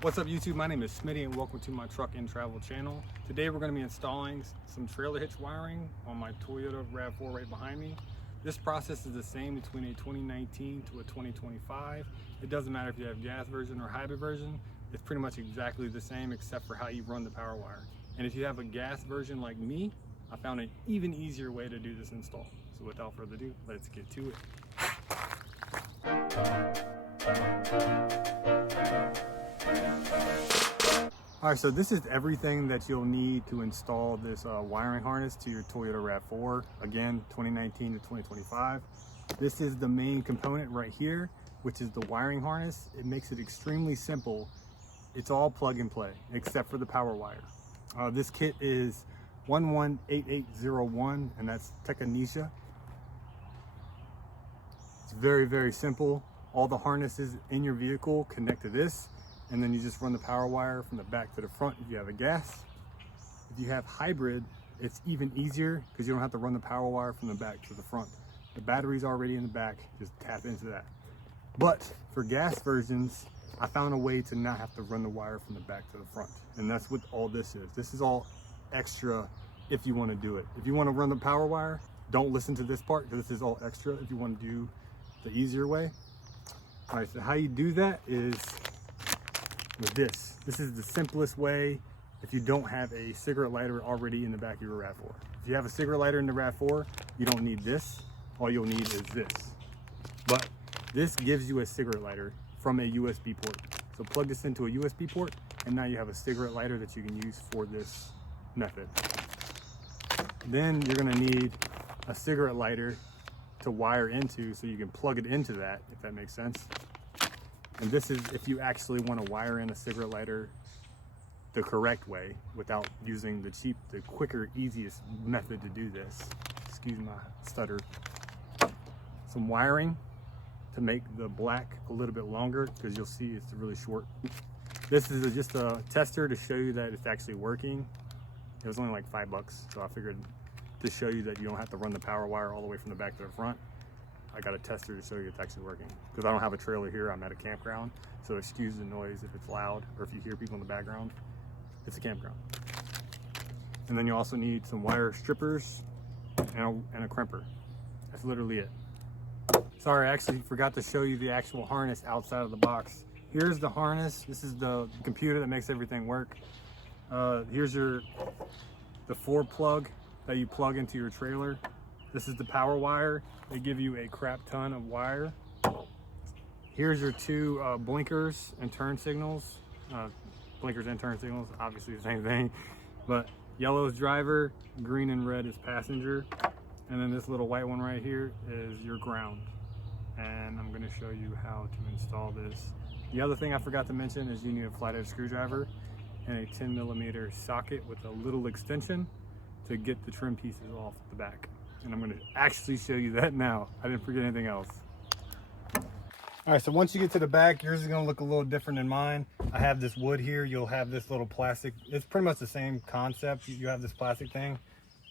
What's up YouTube, my name is Smitty and welcome to my Truck and Travel channel. Today we're going to be installing some trailer hitch wiring on my Toyota RAV4 right behind me. This process is the same between a 2019 to a 2025. It doesn't matter if you have gas version or hybrid version, it's pretty much exactly the same except for how you run the power wire. And if you have a gas version like me, I found an even easier way to do this install. So without further ado, let's get to it. All right, so this is everything that you'll need to install this wiring harness to your Toyota RAV4, again, 2019 to 2025. This is the main component right here, which is the wiring harness. It makes it extremely simple. It's all plug and play, except for the power wire. This kit is 118801, and that's Tecnisha. It's very, very simple. All the harnesses in your vehicle connect to this, and then you just run the power wire from the back to the front if you have a gas. If you have hybrid, it's even easier because you don't have to run the power wire from the back to the front. The battery's already in the back, just tap into that. But for gas versions, I found a way to not have to run the wire from the back to the front. And that's what all this is. This is all extra if you want to do it. If you want to run the power wire, don't listen to this part because this is all extra if you want to do the easier way. All right, so how you do that is with this. This is the simplest way if you don't have a cigarette lighter already in the back of your RAV4. If you have a cigarette lighter in the RAV4, you don't need this. All you'll need is this. But this gives you a cigarette lighter from a USB port. So plug this into a USB port, and now you have a cigarette lighter that you can use for this method. Then you're gonna need a cigarette lighter to wire into so you can plug it into that, if that makes sense. And this is if you actually want to wire in a cigarette lighter the correct way without using the quicker, easiest method to do this. Excuse my stutter. Some wiring to make the black a little bit longer because you'll see it's really short. This is just a tester to show you that it's actually working. It was only like $5, so I figured to show you that you don't have to run the power wire all the way from the back to the front. I got a tester to show you it's actually working. Because I don't have a trailer here, I'm at a campground. So excuse the noise if it's loud or if you hear people in the background. It's a campground. And then you also need some wire strippers and a crimper. That's literally it. Sorry, I actually forgot to show you the actual harness outside of the box. Here's the harness. This is the computer that makes everything work. Here's the 4 plug that you plug into your trailer. This is the power wire. They give you a crap ton of wire. Here's your 2 blinkers and turn signals. Blinkers and turn signals, obviously the same thing. But yellow is driver, green and red is passenger. And then this little white one right here is your ground. And I'm gonna show you how to install this. The other thing I forgot to mention is you need a flathead screwdriver and a 10mm socket with a little extension to get the trim pieces off the back. And I'm gonna actually show you that now. I didn't forget anything else. All right, so once you get to the back, yours is gonna look a little different than mine. I have this wood here, you'll have this little plastic. It's pretty much the same concept. You have this plastic thing,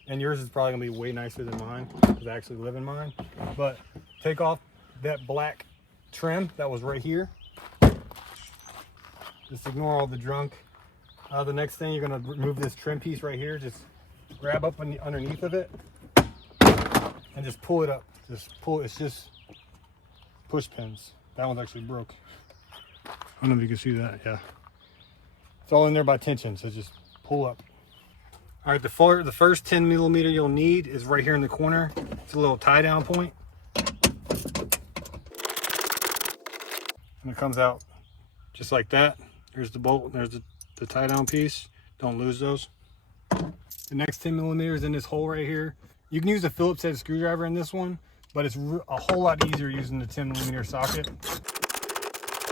and yours is probably gonna be way nicer than mine because I actually live in mine. But take off that black trim that was right here. Just ignore all the junk. The next thing, you're gonna remove this trim piece right here. Just grab up underneath of it and just pull it up. Just pull. It's just push pins. That one's actually broke. I don't know if you can see that. Yeah, it's all in there by tension, so just pull up. All right, the first 10mm you'll need is right here in the corner. It's a little tie down point, and it comes out just like that. Here's the bolt. There's the tie down piece. Don't lose those. The next 10mm is in this hole right here. You can use a Phillips head screwdriver in this one, but it's a whole lot easier using the 10mm socket.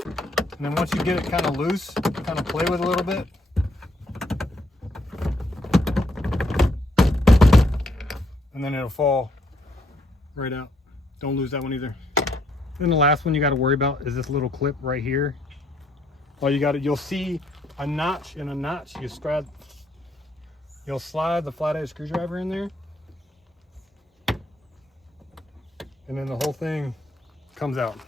And then once you get it kind of loose, kind of play with it a little bit. And then it'll fall right out. Don't lose that one either. Then the last one you got to worry about is this little clip right here. You'll see a notch in a notch. You'll slide the flathead screwdriver in there, and then the whole thing comes out.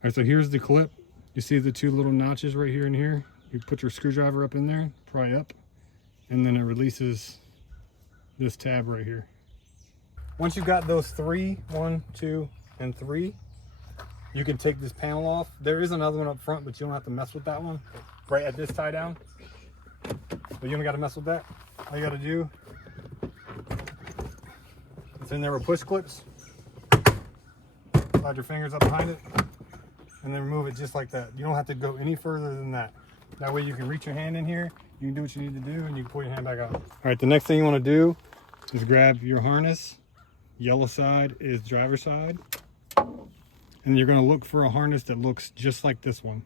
All right, so here's the clip. You see the two little notches right here and here? You put your screwdriver up in there, pry up, and then it releases this tab right here. Once you've got those three, 1, 2, and 3, you can take this panel off. There is another one up front, but you don't have to mess with that one. Right at this tie down. But you don't gotta mess with that. All you gotta do, it's in there with push clips. Slide your fingers up behind it, and then remove it just like that. You don't have to go any further than that. That way you can reach your hand in here, you can do what you need to do, and you can pull your hand back out. All right, the next thing you wanna do is grab your harness. Yellow side is driver's side. And you're gonna look for a harness that looks just like this one,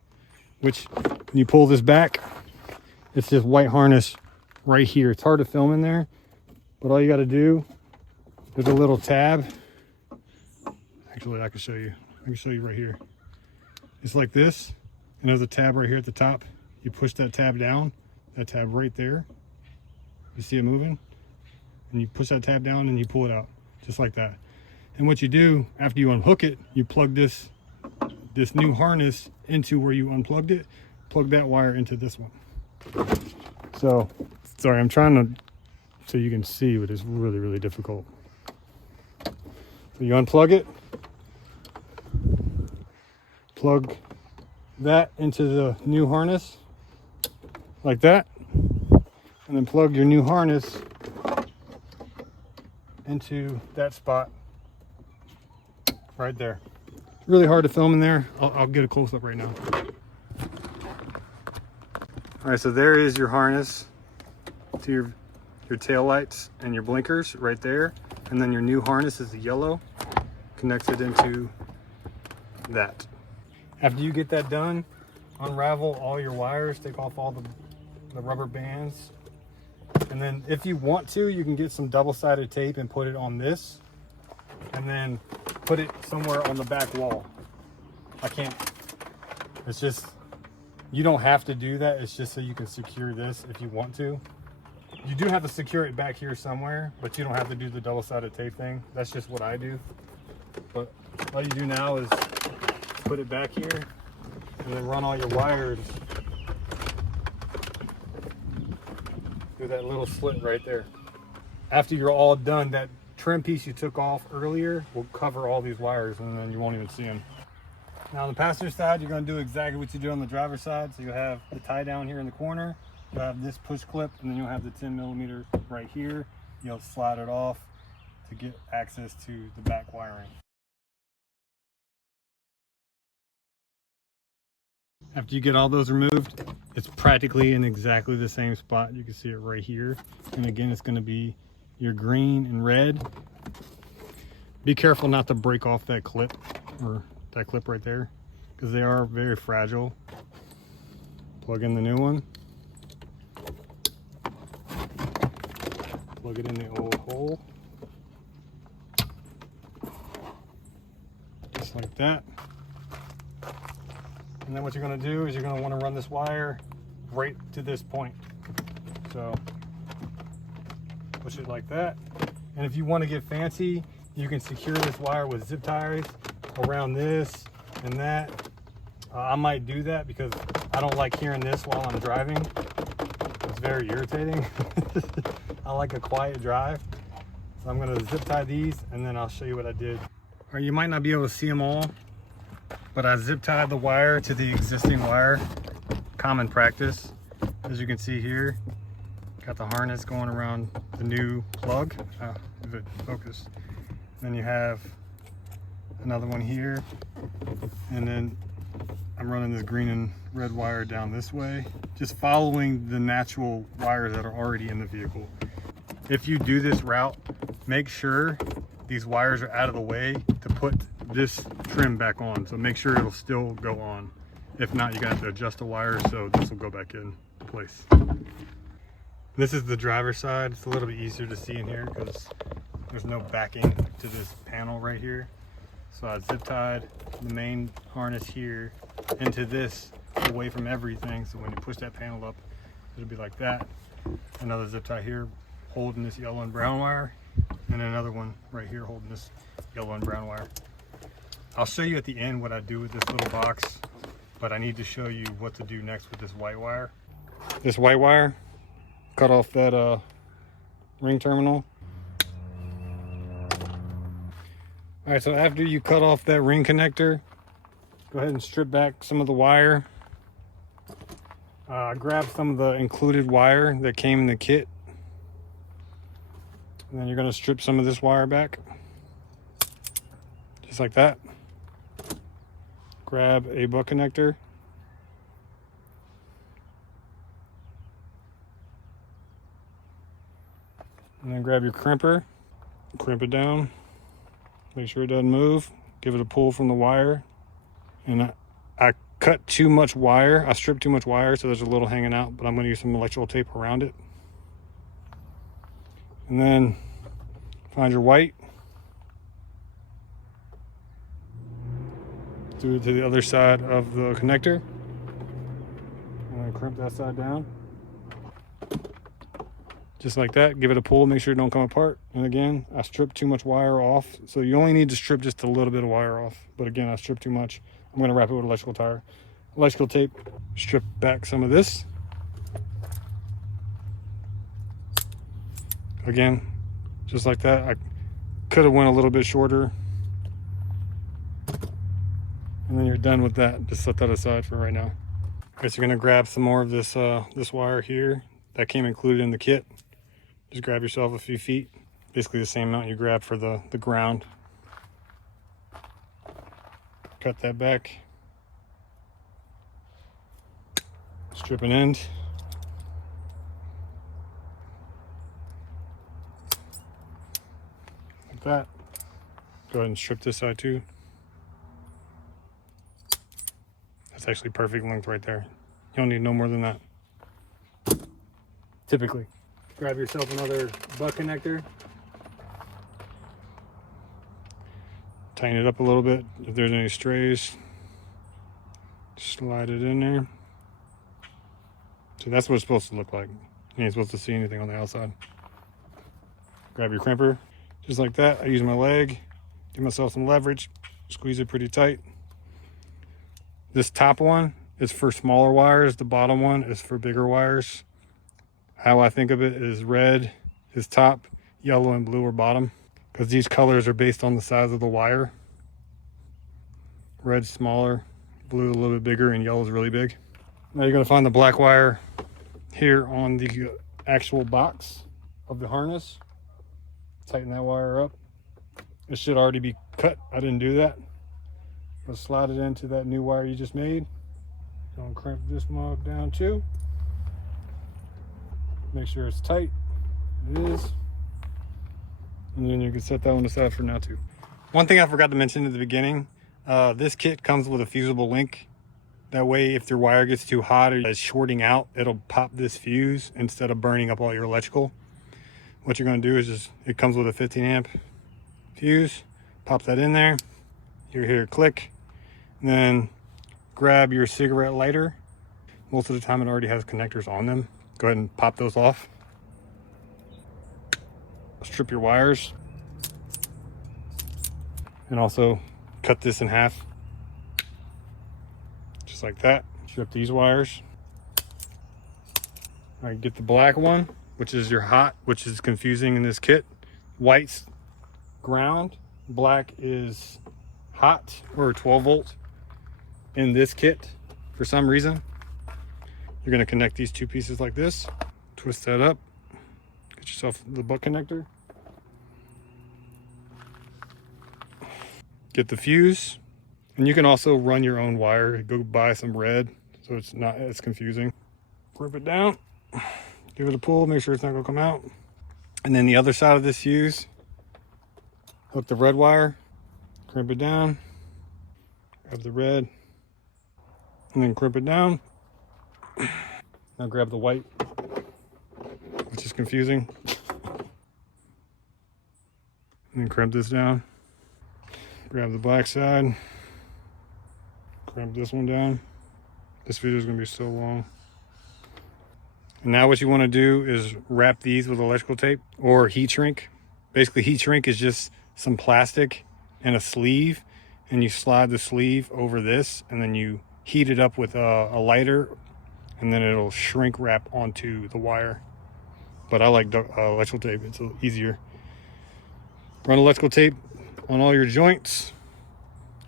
which when you pull this back, it's this white harness right here. It's hard to film in there, but all you gotta do, there's a little tab. Actually, I can show you. I can show you right here. It's like this, and there's a tab right here at the top. You push that tab down, that tab right there. You see it moving? And you push that tab down and you pull it out, just like that. And what you do, after you unhook it, you plug this new harness into where you unplugged it, plug that wire into this one. So, sorry, I'm trying to, so you can see, but it's really, really difficult. So you unplug it, plug that into the new harness, like that, and then plug your new harness into that spot right there. Really hard to film in there. I'll get a close-up right now. All right, so there is your harness to your tail lights and your blinkers right there, and then your new harness is the yellow, connected into that. After you get that done, unravel all your wires, take off all the rubber bands, and then if you want to, you can get some double-sided tape and put it on this, and then put it somewhere on the back wall. I can't, it's just, you don't have to do that. It's just so you can secure this if you want to. You do have to secure it back here somewhere, but you don't have to do the double-sided tape thing. That's just what I do. But all you do now is put it back here and then run all your wires through that little slit right there. After you're all done, that trim piece you took off earlier will cover all these wires, and then you won't even see them. Now on the passenger side, you're going to do exactly what you do on the driver's side. So you'll have the tie down here in the corner, you'll have this push clip, and then you'll have the 10mm right here. You'll slide it off to get access to the back wiring. After you get all those removed, it's practically in exactly the same spot. You can see it right here. And again, it's going to be your green and red. Be careful not to break off that clip, or that clip right there, because they are very fragile. Plug in the new one. Plug it in the old hole. Just like that. And then what you're going to do is you're going to want to run this wire right to this point. So push it like that. And if you want to get fancy, you can secure this wire with zip ties around this and that. I might do that because I don't like hearing this while I'm driving. It's very irritating. I like a quiet drive. So I'm going to zip tie these, and then I'll show you what I did. All right, you might not be able to see them all, but I zip tied the wire to the existing wire. Common practice. As you can see here, got the harness going around the new plug. If it focus. Then you have another one here, and then I'm running this green and red wire down this way, just following the natural wires that are already in the vehicle. If you do this route, make sure these wires are out of the way to put this trim back on. So make sure it'll still go on. If not, you're gonna have to adjust the wires so this will go back in place. This is the driver's side. It's a little bit easier to see in here because there's no backing to this panel right here. So I zip tied the main harness here into this, away from everything. So when you push that panel up, it'll be like that. Another zip tie here holding this yellow and brown wire, and another one right here holding this yellow and brown wire. I'll show you at the end what I do with this little box. but I need to show you what to do next with this white wire. This white wire, cut off that ring terminal. All right, so after you cut off that ring connector, go ahead and strip back some of the wire. Grab some of the included wire that came in the kit. And then you're gonna strip some of this wire back. Just like that. Grab a butt connector. And then grab your crimper, crimp it down. Make sure it doesn't move. Give it a pull from the wire. And I cut too much wire. I stripped too much wire, so there's a little hanging out, but I'm gonna use some electrical tape around it. And then find your white. Do it to the other side of the connector. And then crimp that side down. Just like that. Give it a pull, make sure it don't come apart. And again, I stripped too much wire off. So you only need to strip just a little bit of wire off. But again, I stripped too much. I'm gonna wrap it with electrical tape. Strip back some of this. Again, just like that. I could have went a little bit shorter. And then you're done with that. Just set that aside for right now. Okay, so you're gonna grab some more of this this wire here that came included in the kit. Just grab yourself a few feet, basically the same amount you grab for the ground. Cut that back. Strip an end. Like that. Go ahead and strip this side too. That's actually perfect length right there. You don't need no more than that. Typically. Grab yourself another butt connector. Tighten it up a little bit. If there's any strays, slide it in there. So that's what it's supposed to look like. You ain't supposed to see anything on the outside. Grab your crimper, just like that. I use my leg, give myself some leverage, squeeze it pretty tight. This top one is for smaller wires. The bottom one is for bigger wires. How I think of it is red is top, yellow and blue are bottom, because these colors are based on the size of the wire. Red's smaller, blue a little bit bigger, and yellow's really big. Now you're gonna find the black wire here on the actual box of the harness. Tighten that wire up. It should already be cut. I didn't do that. But slide it into that new wire you just made. Gonna crimp this mug down too. Make sure it's tight. It is. And then you can set that one aside for now too. One thing I forgot to mention at the beginning, this kit comes with a fusible link. That way, if your wire gets too hot or is shorting out, it'll pop this fuse instead of burning up all your electrical. What you're gonna do is just, it comes with a 15 amp fuse, pop that in there. You hear a click, and then grab your cigarette lighter. Most of the time it already has connectors on them. Go ahead and pop those off. Strip your wires. And also cut this in half. Just like that. Strip these wires. All right, get the black one, which is your hot, which is confusing in this kit. White's ground, black is hot or 12 volt in this kit for some reason. You're going to connect these two pieces like this, twist that up, get yourself the butt connector, get the fuse, and you can also run your own wire. Go buy some red so it's not as confusing. Grip it down, give it a pull, make sure it's not going to come out. And then the other side of this fuse, hook the red wire, crimp it down, grab the red, and then crimp it down. Now grab the white, which is confusing, and then crimp this down. Grab the black side, crimp this one down. This video is going to be so long. And now what you want to do is wrap these with electrical tape or heat shrink. Basically, heat shrink is just some plastic and a sleeve, and you slide the sleeve over this, and then you heat it up with a lighter, and then it'll shrink wrap onto the wire. But I like electrical tape, it's a little easier. Run electrical tape on all your joints,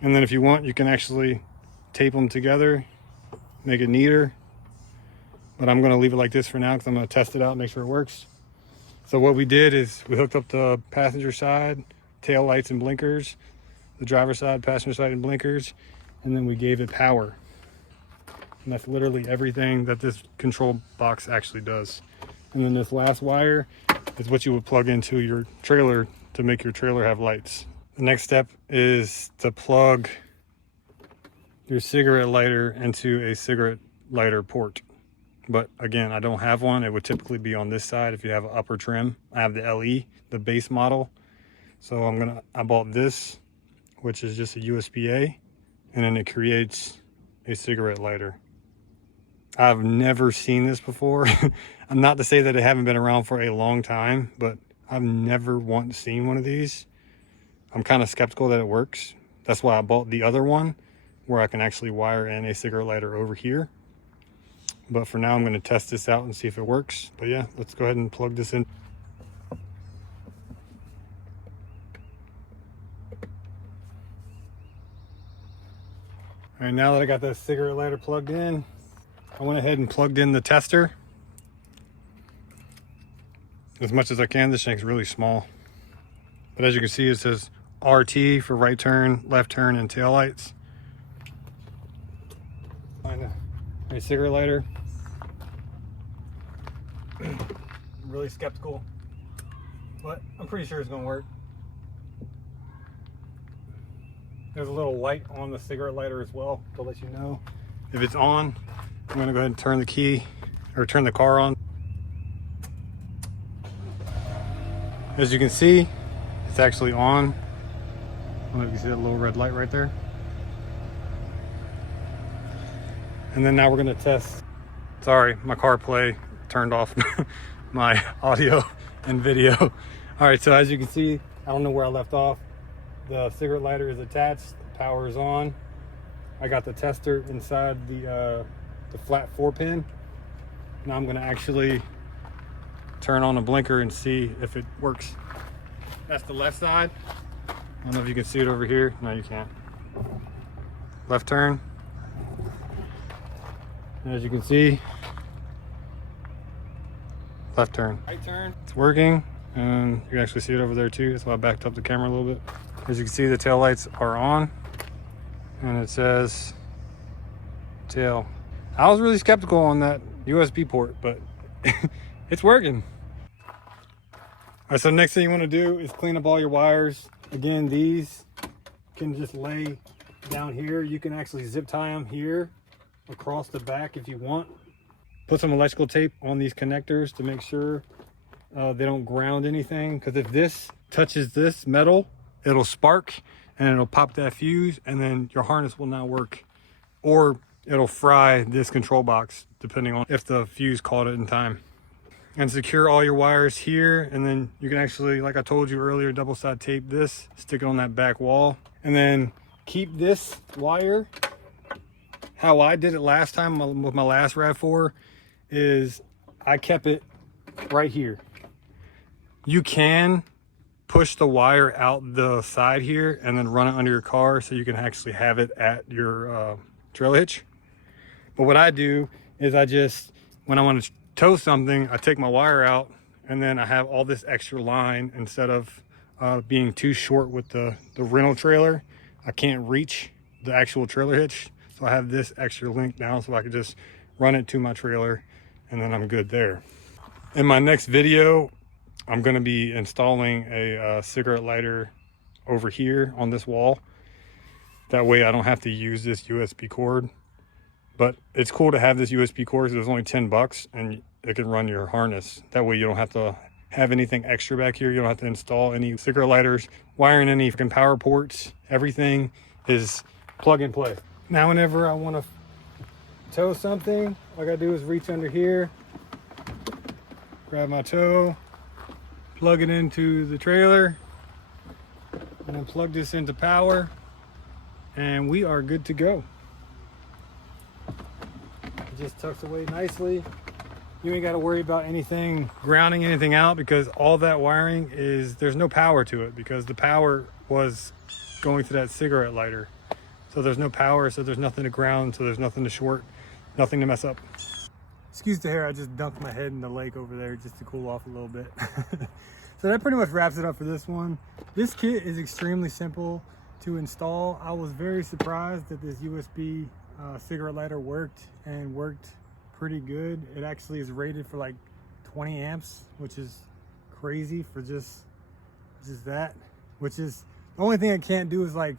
and then if you want, you can actually tape them together, make it neater. But I'm gonna leave it like this for now because I'm gonna test it out, make sure it works. So what we did is we hooked up the passenger side, tail lights and blinkers, the driver's side, passenger side and blinkers, and then we gave it power. And that's literally everything that this control box actually does. And then this last wire is what you would plug into your trailer to make your trailer have lights. The next step is to plug your cigarette lighter into a cigarette lighter port. But again, I don't have one. It would typically be on this side if you have an upper trim. I have the LE, the base model. So I bought this, which is just a USB-A, and then it creates a cigarette lighter. I've never seen this before. I'm not to say that they haven't been around for a long time, but I've never once seen one of these. I'm kind of skeptical that it works. That's why I bought the other one, where I can actually wire in a cigarette lighter over here. But for now, I'm going to test this out and see if it works. But yeah, let's go ahead and plug this in. All right, now that I got the cigarette lighter plugged in, I went ahead and plugged in the tester as much as I can. This thing's really small, but as you can see, it says RT for right turn, left turn, and tail lights. Find a cigarette lighter. I'm really skeptical, but I'm pretty sure it's gonna work. There's a little light on the cigarette lighter as well to let you know if it's on. I'm gonna go ahead and turn the key, or turn the car on. As you can see, it's actually on. I don't know if you see that little red light right there. And then now we're gonna test. Sorry, my CarPlay turned off my audio and video. All right, so as you can see, I don't know where I left off. The cigarette lighter is attached, the power is on. I got the tester inside the flat 4-pin. Now I'm gonna actually turn on the blinker and see if it works. That's the left side. I don't know if you can see it over here. No, you can't. Left turn. And as you can see, left turn. Right turn. It's working, and you can actually see it over there too. That's why I backed up the camera a little bit. As you can see, the tail lights are on, and it says tail. I was really skeptical on that USB port, but it's working. All right, so next thing you want to do is clean up all your wires. Again, these can just lay down here. You can actually zip tie them here across the back if you want. Put some electrical tape on these connectors to make sure they don't ground anything, because if this touches this metal, it'll spark and it'll pop that fuse, and then your harness will not work, or it'll fry this control box depending on if the fuse caught it in time. And secure all your wires here, and then you can actually, like I told you earlier, double side tape this, stick it on that back wall, and then keep this wire. How I did it last time with my last RAV4 is I kept it right here. You can push the wire out the side here and then run it under your car so you can actually have it at your trail hitch. But what I do is I just, when I want to tow something, I take my wire out, and then I have all this extra line. Instead of being too short with the rental trailer, I can't reach the actual trailer hitch. So I have this extra link now so I can just run it to my trailer, and then I'm good there. In my next video, I'm going to be installing a cigarette lighter over here on this wall. That way I don't have to use this USB cord. But it's cool to have this USB cord because it's only 10 bucks and it can run your harness. That way you don't have to have anything extra back here. You don't have to install any cigarette lighters, wiring any freaking power ports. Everything is plug and play. Now whenever I want to tow something, all I gotta do is reach under here, grab my tow, plug it into the trailer, and then plug this into power, and we are good to go. just tucks away nicely. You ain't got to worry about anything grounding anything out, because all that wiring is, there's no power to it because the power was going to that cigarette lighter. So there's no power, so there's nothing to ground, so there's nothing to short, nothing to mess up. Excuse the hair, I just dunked my head in the lake over there just to cool off a little bit. So that pretty much wraps it up for this one. This kit is extremely simple to install. I was very surprised that this USB cigarette lighter worked, and worked pretty good. It actually is rated for like 20 amps, which is crazy for just that, which is the only thing I can't do is like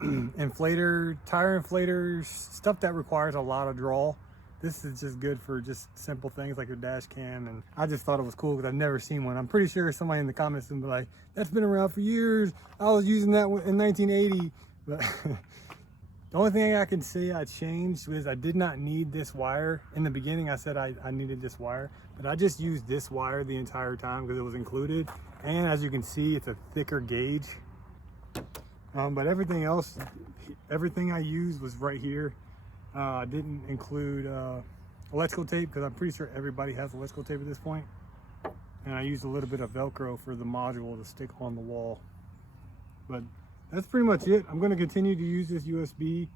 inflator, tire inflators, stuff that requires a lot of draw. This is just good for just simple things like a dash cam, and I just thought it was cool because I've never seen one. I'm pretty sure somebody in the comments will be like, that's been around for years, I was using that in 1980. But the only thing I can say I changed was I did not need this wire. In the beginning I said I needed this wire, but I just used this wire the entire time because it was included, and as you can see it's a thicker gauge. But everything else, everything I used was right here. I didn't include electrical tape because I'm pretty sure everybody has electrical tape at this point. And I used a little bit of Velcro for the module to stick on the wall. But that's pretty much it. I'm going to continue to use this USB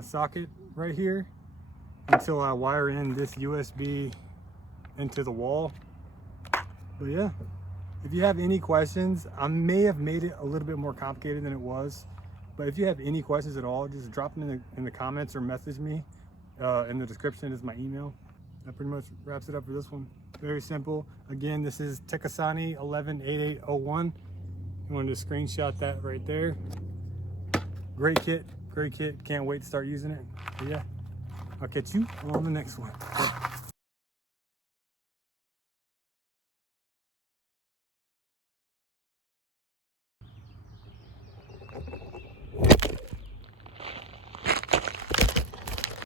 socket right here until I wire in this USB into the wall. But yeah, if you have any questions, I may have made it a little bit more complicated than it was. But if you have any questions at all, just drop them in the comments or message me. In the description is my email. That pretty much wraps it up for this one. Very simple. Again, this is Tekasani 118801. You wanted to screenshot that right there. Great kit, great kit. Can't wait to start using it. But yeah, I'll catch you on the next one.